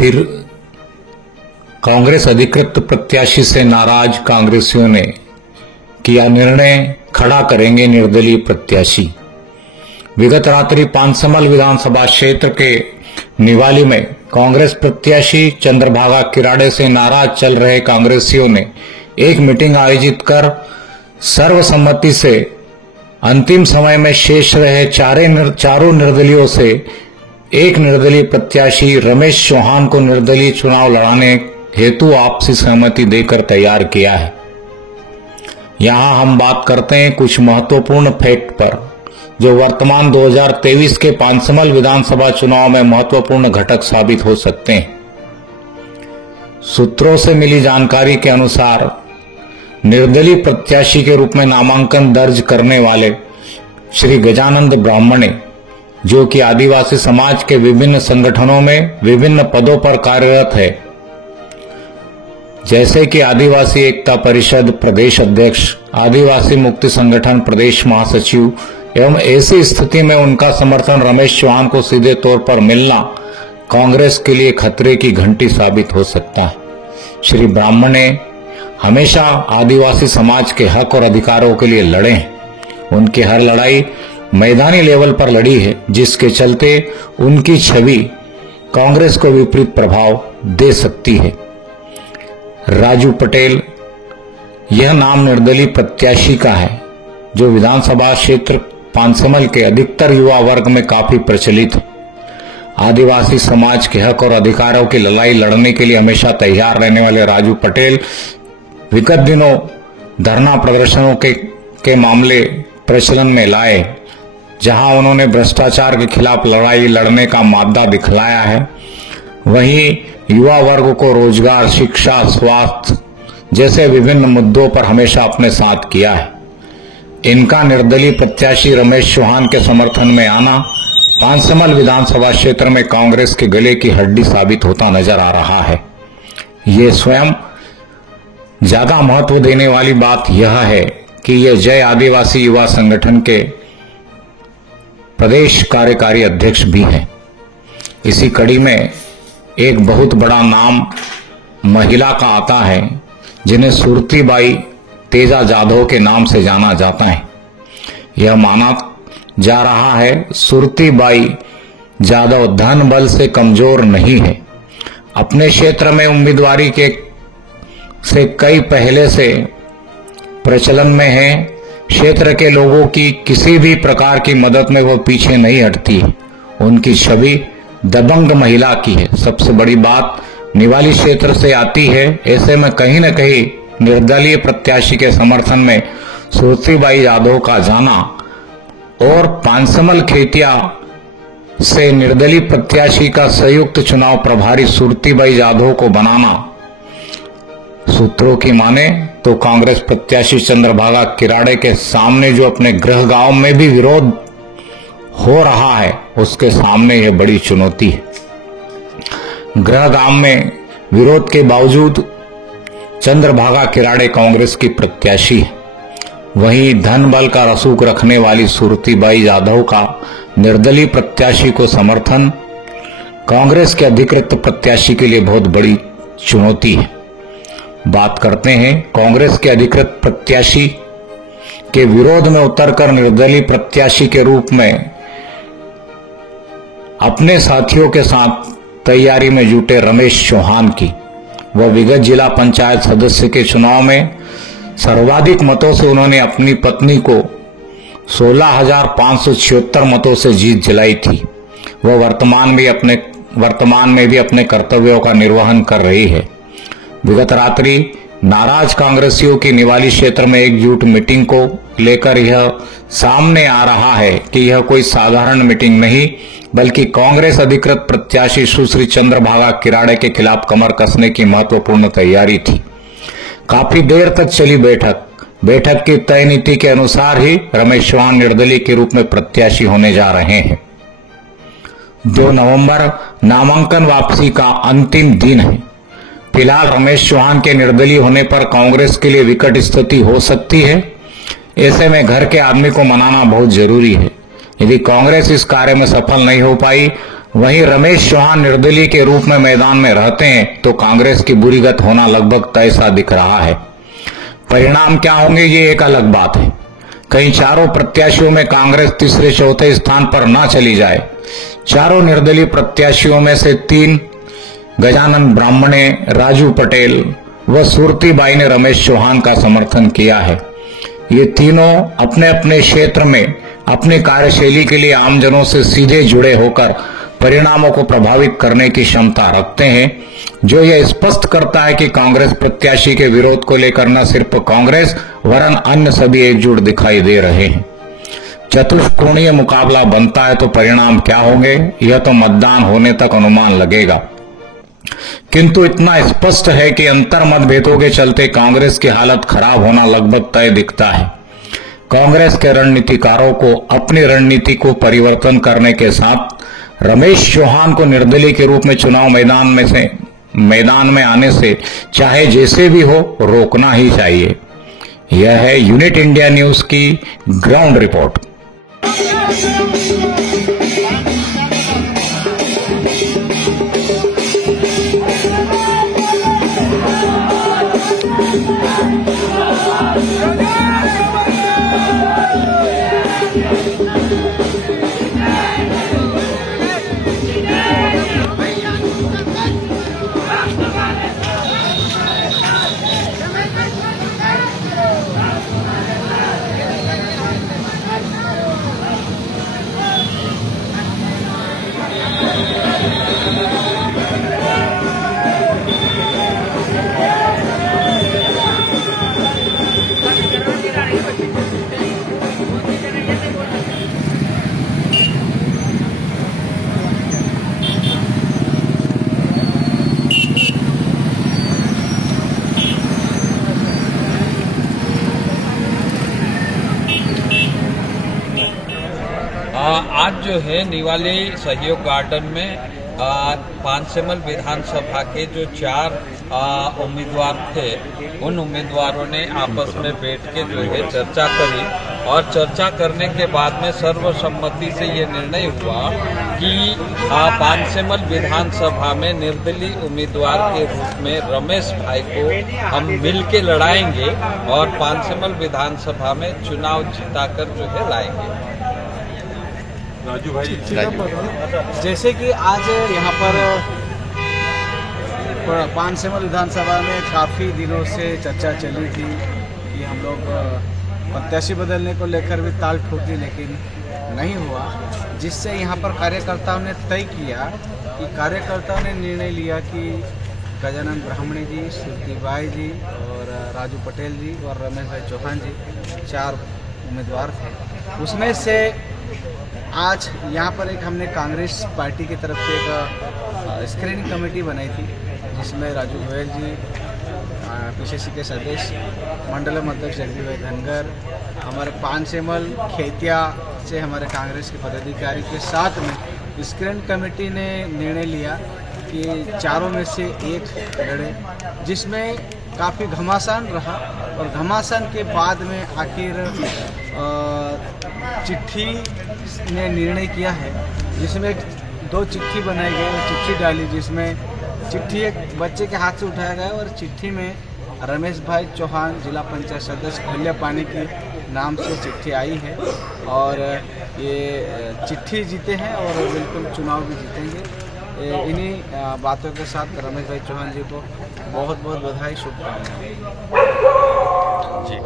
फिर कांग्रेस अधिकृत प्रत्याशी से नाराज कांग्रेसियों ने किया निर्णय, खड़ा करेंगे निर्दलीय प्रत्याशी। विगत रात्रि पांचमल विधानसभा क्षेत्र के निवाली में कांग्रेस प्रत्याशी चंद्रभागा किराड़े से नाराज चल रहे कांग्रेसियों ने एक मीटिंग आयोजित कर सर्वसम्मति से अंतिम समय में शेष रहे चारों निर्दलीयों से एक निर्दलीय प्रत्याशी रमेश चौहान को निर्दलीय चुनाव लड़ाने हेतु आपसी सहमति देकर तैयार किया है। यहां हम बात करते हैं कुछ महत्वपूर्ण फैक्ट पर, जो वर्तमान 2023 के पांचमल विधानसभा चुनाव में महत्वपूर्ण घटक साबित हो सकते हैं। सूत्रों से मिली जानकारी के अनुसार निर्दलीय प्रत्याशी के रूप में नामांकन दर्ज करने वाले श्री गजानंद ब्राह्मणे, जो कि आदिवासी समाज के विभिन्न संगठनों में विभिन्न पदों पर कार्यरत है, जैसे कि आदिवासी एकता परिषद प्रदेश अध्यक्ष, आदिवासी मुक्ति संगठन प्रदेश महासचिव, एवं ऐसी स्थिति में उनका समर्थन रमेश चौहान को सीधे तौर पर मिलना कांग्रेस के लिए खतरे की घंटी साबित हो सकता है। श्री ब्राह्मण ने हमेशा आदिवासी समाज के हक और अधिकारों के लिए लड़े हैं। उनकी हर लड़ाई मैदानी लेवल पर लड़ी है, जिसके चलते उनकी छवि कांग्रेस को विपरीत प्रभाव दे सकती है। राजू पटेल यह नाम निर्दलीय प्रत्याशी का है, जो विधानसभा क्षेत्र पांचमल के अधिकतर युवा वर्ग में काफी प्रचलित है। आदिवासी समाज के हक और अधिकारों की लड़ाई लड़ने के लिए हमेशा तैयार रहने वाले राजू पटेल विगत दिनों धरना प्रदर्शनों के मामले प्रचलन में लाए, जहां उन्होंने भ्रष्टाचार के खिलाफ लड़ाई लड़ने का मादा दिखलाया है। वहीं युवा वर्ग को रोजगार, शिक्षा, स्वास्थ्य जैसे विभिन्न मुद्दों पर हमेशा अपने साथ किया है। इनका निर्दलीय प्रत्याशी रमेश चौहान के समर्थन में आना पांचमल विधानसभा क्षेत्र में कांग्रेस के गले की हड्डी साबित होता नजर आ रहा है। ये स्वयं ज्यादा महत्व देने वाली बात यह है कि यह जय आदिवासी युवा संगठन के प्रदेश कार्यकारी अध्यक्ष भी हैं। इसी कड़ी में एक बहुत बड़ा नाम महिला का आता है, जिन्हें सुरतीबाई तेजा जाधव के नाम से जाना जाता है। यह माना जा रहा है सुरतीबाई जाधव धन बल से कमजोर नहीं है। अपने क्षेत्र में उम्मीदवारी से कई पहले से प्रचलन में है। क्षेत्र के लोगों की किसी भी प्रकार की मदद में वो पीछे नहीं हटती है। उनकी छवि दबंग महिला की है। सबसे बड़ी बात निवाली क्षेत्र से आती है। ऐसे में कहीं न कहीं निर्दलीय प्रत्याशी के समर्थन में सुरतीबाई यादव का जाना और पांचमल खेतिया से निर्दलीय प्रत्याशी का संयुक्त चुनाव प्रभारी सुरतीबाई यादव को बनाना, सूत्रों की माने तो कांग्रेस प्रत्याशी चंद्रभागा किराड़े के सामने जो अपने गृह गांव में भी विरोध हो रहा है, उसके सामने यह बड़ी चुनौती है। गृह गांव में विरोध के बावजूद चंद्रभागा किराड़े कांग्रेस की प्रत्याशी है। वहीं धन बल का रसूख रखने वाली सुरतीबाई यादव का निर्दलीय प्रत्याशी को समर्थन कांग्रेस के अधिकृत प्रत्याशी के लिए बहुत बड़ी चुनौती है। बात करते हैं कांग्रेस के अधिकृत प्रत्याशी के विरोध में उतरकर निर्दलीय प्रत्याशी के रूप में अपने साथियों के साथ तैयारी में जुटे रमेश चौहान की। वह विगत जिला पंचायत सदस्य के चुनाव में सर्वाधिक मतों से उन्होंने अपनी पत्नी को 16,576 मतों से जीत दिलाई थी। वह वर्तमान में भी अपने कर्तव्यों का निर्वहन कर रही है। विगत रात्रि नाराज कांग्रेसियों की निवाली क्षेत्र में एकजुट मीटिंग को लेकर यह सामने आ रहा है कि यह कोई साधारण मीटिंग नहीं, बल्कि कांग्रेस अधिकृत प्रत्याशी सुश्री चंद्रभागा किराड़े के खिलाफ कमर कसने की महत्वपूर्ण तैयारी थी। काफी देर तक चली बैठक की तय नीति के अनुसार ही रमेश चौहान निर्दलीय के रूप में प्रत्याशी होने जा रहे हैं। 2 नवंबर नामांकन वापसी का अंतिम दिन है। फिलहाल रमेश चौहान के निर्दलीय होने पर कांग्रेस के लिए विकट स्थिति हो सकती है। ऐसे में घर के आदमी को मनाना बहुत जरूरी है। यदि कांग्रेस इस कार्य में सफल नहीं हो पाई वहीं रमेश चौहान निर्दलीय के रूप में मैदान में रहते हैं तो कांग्रेस की बुरी गत होना लगभग तय सा दिख रहा है। परिणाम क्या होंगे ये एक अलग बात है। कहीं चारों प्रत्याशियों में कांग्रेस तीसरे चौथे स्थान पर ना चली जाए। चारों निर्दलीय प्रत्याशियों में से 3 गजानन ब्राह्मणे, राजू पटेल व सुरतीबाई ने रमेश चौहान का समर्थन किया है। ये तीनों अपने अपने क्षेत्र में अपनी कार्यशैली के लिए आमजनों से सीधे जुड़े होकर परिणामों को प्रभावित करने की क्षमता रखते हैं, जो यह स्पष्ट करता है कि कांग्रेस प्रत्याशी के विरोध को लेकर न सिर्फ कांग्रेस वरन अन्य सभी एकजुट दिखाई दे रहे हैं। चतुष्कोणीय मुकाबला बनता है तो परिणाम क्या होंगे यह तो मतदान होने तक अनुमान लगेगा, किंतु इतना स्पष्ट है कि अंतर मतभेदों के चलते कांग्रेस की हालत खराब होना लगभग तय दिखता है। कांग्रेस के रणनीतिकारों को अपनी रणनीति को परिवर्तन करने के साथ रमेश चौहान को निर्दलीय के रूप में चुनाव मैदान में आने से चाहे जैसे भी हो रोकना ही चाहिए। यह है यूनिट इंडिया न्यूज की ग्राउंड रिपोर्ट। आज जो है निवाली सहयोग गार्डन में पानसेमल विधानसभा के जो 4 उम्मीदवार थे, उन उम्मीदवारों ने आपस में बैठ के जो है चर्चा करी और चर्चा करने के बाद में सर्वसम्मति से ये निर्णय हुआ कि पानसेमल विधानसभा में निर्दलीय उम्मीदवार के रूप में रमेश भाई को हम मिल के लड़ाएंगे और पानसेमल विधानसभा में चुनाव जिताकर जो है लाएंगे। राजू भाई, जैसे कि आज यहाँ पर पानसेमल विधानसभा में काफ़ी दिनों से चर्चा चली थी कि हम लोग प्रत्याशी बदलने को लेकर भी ताल ठोकी, लेकिन नहीं हुआ, जिससे यहाँ पर कार्यकर्ताओं ने तय किया कि कार्यकर्ताओं ने निर्णय लिया कि गजानन ब्राह्मणे जी, सुरतीबाई जी और राजू पटेल जी और रमेश भाई चौहान जी 4 उम्मीदवार थे। उसमें से आज यहाँ पर एक हमने कांग्रेस पार्टी की तरफ से एक स्क्रीनिंग कमेटी बनाई थी, जिसमें राजू गोयल जी, पीसीसी के सदस्य, मंडलम अध्यक्ष जगदीश भाई धनगर, हमारे पानसेमल खेतिया से हमारे कांग्रेस के पदाधिकारी के साथ में स्क्रीनिंग कमेटी ने निर्णय लिया कि चारों में से एक लड़े, जिसमें काफ़ी घमासान रहा और घमासान के बाद में आखिर चिट्ठी ने निर्णय किया है, जिसमें 2 चिट्ठी बनाई गई और चिट्ठी डाली, जिसमें चिट्ठी एक बच्चे के हाथ से उठाया गया और चिट्ठी में रमेश भाई चौहान जिला पंचायत सदस्य खलिया पानी के नाम से चिट्ठी आई है और ये चिट्ठी जीते हैं और बिल्कुल चुनाव भी जीतेंगे। इन्हीं बातों के साथ रमेश भाई चौहान जी को बहुत बहुत बधाई, शुभकामनाएं जी।